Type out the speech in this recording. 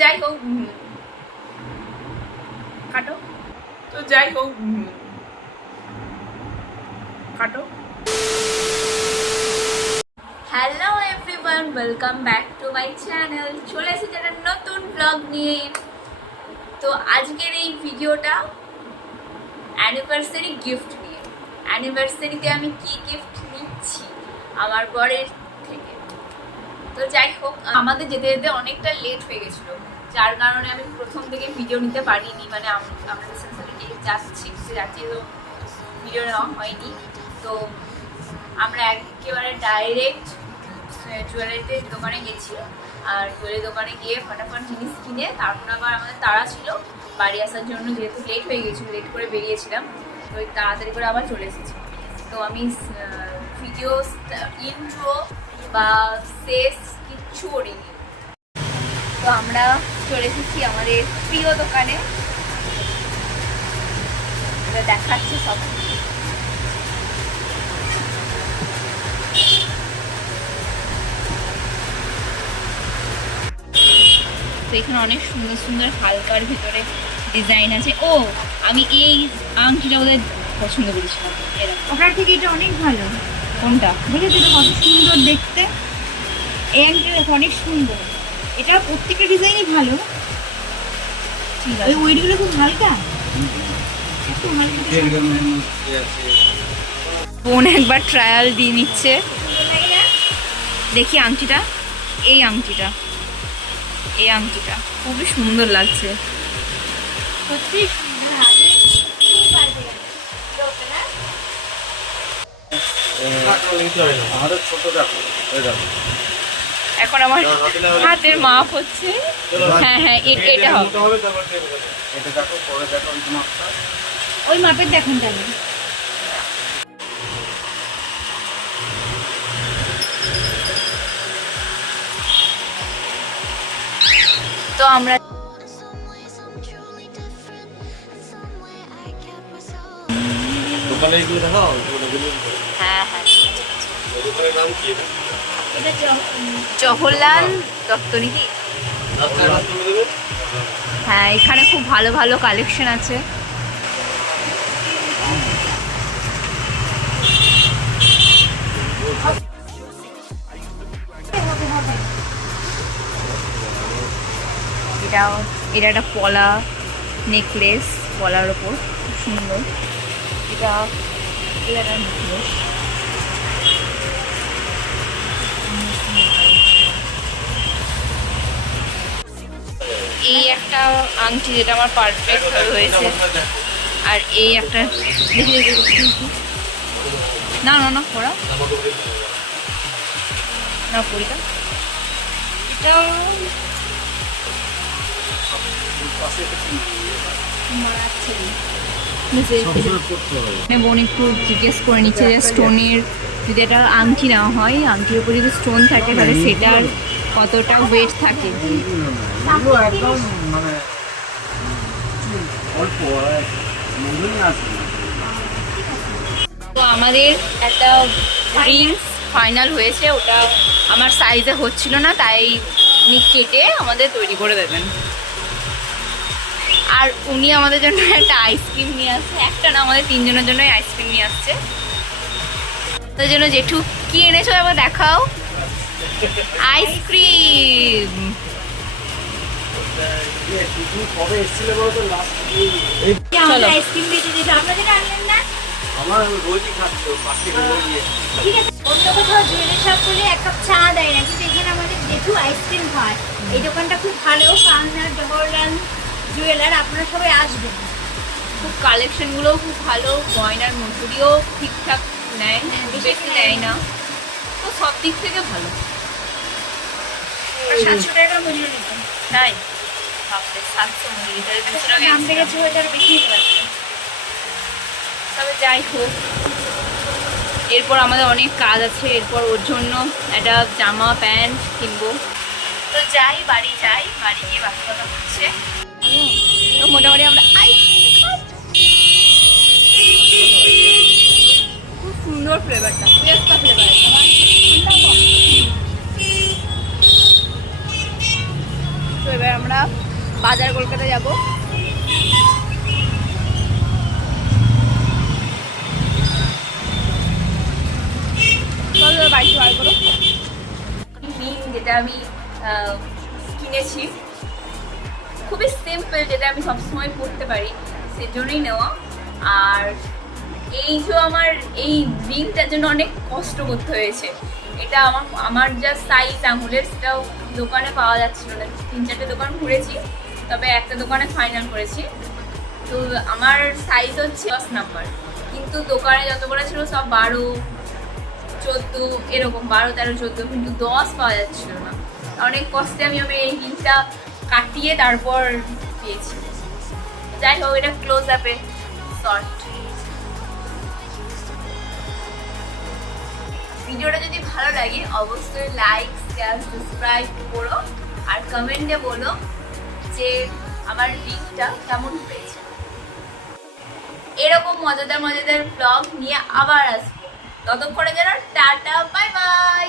যাই হোক কাটো। তো যাই হোক কাটো। Hello everyone, welcome back to my channel. চলে এসেছি একটা নতুন ব্লগ নিয়ে। তো আজকের এই ভিডিওটা অ্যানিভার্সারি গিফট নিয়ে। অ্যানিভার্সারিতে আমি কি গিফট নিচ্ছি আমার বরের থেকে। তো যাই হোক, আমাদের যেতে যেতে অনেকটা লেট হয়ে গেছিলো, যার কারণে আমি প্রথম থেকে ভিডিও নিতে পারিনি। মানে আমরা রিসেপশনে যাচ্ছি তো ভিডিও নেওয়া হয়নি। তো আমরা একেবারে ডাইরেক্ট জুয়েলারিতে দোকানে গেছি, আর জুয়েলারি দোকানে গিয়ে ফটাফট জিনিস কিনে তারপর আবার আমাদের তাড়া ছিল বাড়ি আসার জন্য, যেহেতু লেট হয়ে গেছিলো, লেট করে বেরিয়েছিলাম। তো ওই তাড়াতাড়ি করে আবার চলে এসেছি। তো আমি ভিডিও ইন্ট্রো বা শেষ কিচ্ছু করিনি। তো আমরা চলে এসেছি আমাদের প্রিয় দোকানে, দেখাচ্ছি সব। তো এখানে অনেক সুন্দর সুন্দর হালকার ভিতরে ডিজাইন আছে। ও আমি এই আংটিটা ওদের পছন্দ করেছিলাম, ওটার থেকে এটা অনেক ভালো। কোনটা দেখেছো তো কত সুন্দর দেখতে? এই আংটিটা দেখো অনেক সুন্দর। এটা প্রত্যেকটা ডিজাইনই ভালো। ঠিক ওই আছে, ওয়েটগুলো খুব হালকা, একটু হালকা। বোন একবার ট্রায়াল দিয়ে নিচ্ছে। দেখি আংটিটা, এই আংটিটা খুবই সুন্দর লাগছে। সত্যি সুন্দর, হাতে খুব বাজে গেছে। এখন আমার হাতের মাপ হচ্ছে। হ্যাঁ হ্যাঁ, এটা হবে। ওই মাপের দেখুন তাহলে। তো আমরা হ্যাঁ হ্যাঁ, এটা জওহরলাল দত্ত নাকি? হ্যাঁ, এখানে খুব ভালো ভালো কালেকশন আছে। এটা একটা পলা নেকলেস, পলার ওপর খুব সুন্দর। এটা একটা নেকলেস। এই একটা আংটি যেটা আমার পারফেক্ট হয়েছে, আর এই একটা না না না পড়া না পরিটা, এটা বোন একটু জিজ্ঞেস করে নিচ্ছে যে স্টোনের যদি একটা আংটি নেওয়া হয়, আংটির উপর যদি স্টোন থাকে তাহলে সেটার কতটা ওয়েট থাকে। তো আমাদের একটা রিংস ফাইনাল হয়েছে, ওটা আমার সাইজে হচ্ছিল না, তাই উনি কেটে আমাদের তৈরি করে দেবেন। আর উনি আমাদের জন্য একটা আইসক্রিম নিয়ে আসছে, একটা না আমাদের তিনজনের জন্যই আইসক্রিম নিয়ে আসছে। তার জন্য জেঠু কি এনেছো এবার দেখাও। আইসক্রিম। চলো। আইসক্রিম দিতে যেটা আপনাদের আনলেন না? ঠিক আছে, অন্য কোথাও জুয়েলারি শপ করলে এক কাপ চা দেয় না, কিন্তু এখানে আমাদের জেঠু আইসক্রিম খায়। এই দোকানটা খুব ভালো, কালনা জওহরলাল জুয়েলার, আপনারা সবাই আসবেন। খুব কালেকশনগুলোও খুব ভালো, গয়নার মজুরিও ঠিকঠাক নেয়, বেশি নেয় না, তো সব দিক থেকে ভালো। 700 টাকা মজুরি নিতেন, তাই বাপরে, 700 মজুরি, তাহলে 200 টাকা দাম extra। দেখেছি ওইটার বেশি লাগছে। তবে যাই হোক, এরপর আমাদের অনেক কাজ আছে। এরপর ওর জন্য একটা জামা প্যান্ট কিনবো। তো যাই, বাড়ি গিয়ে বাকি কথা হচ্ছে। তো মোটামুটি আমরা খুব সুন্দর ফ্লেভারটা, পেস্তা ফ্লেভার। তো এবার আমরা বাজার কলকাতা যাব। চলো বাড়ি বার করো। যেটা আমি কিনেছি খুবই সিম্পল, যেটা আমি সবসময় পরতে পারি, সেজন্যই নেওয়া। আর এই যে আমার এই রিংটার জন্য অনেক কষ্ট করতে হয়েছে। এটা আমার যা সাইজ আঙুলের, সেটাও দোকানে পাওয়া যাচ্ছিল না। 3-4টে দোকান ঘুরেছি, তবে একটা দোকানে ফাইনাল করেছি। তো আমার সাইজ হচ্ছে 10 নাম্বার, কিন্তু দোকানে যতগুলো ছিল সব 12, 14 এরকম, 12, 13, 14, কিন্তু 10 পাওয়া যাচ্ছিল না। অনেক কষ্টে আমি এই রিংটা কাটিয়ে তারপর পেয়েছি। যাই হোক, এটা ক্লোজ আপে শর্ট। ভিডিওটা যদি ভালো লাগে অবশ্যই লাইক, শেয়ার, সাবস্ক্রাইব করো, আর কমেন্টে বলো যে আমার রিংটা কেমন হয়েছে। এরকম মজাদার মজাদার ব্লগ নিয়ে আবার আসবো। ততক্ষণে যেন টাটা, বাই বাই।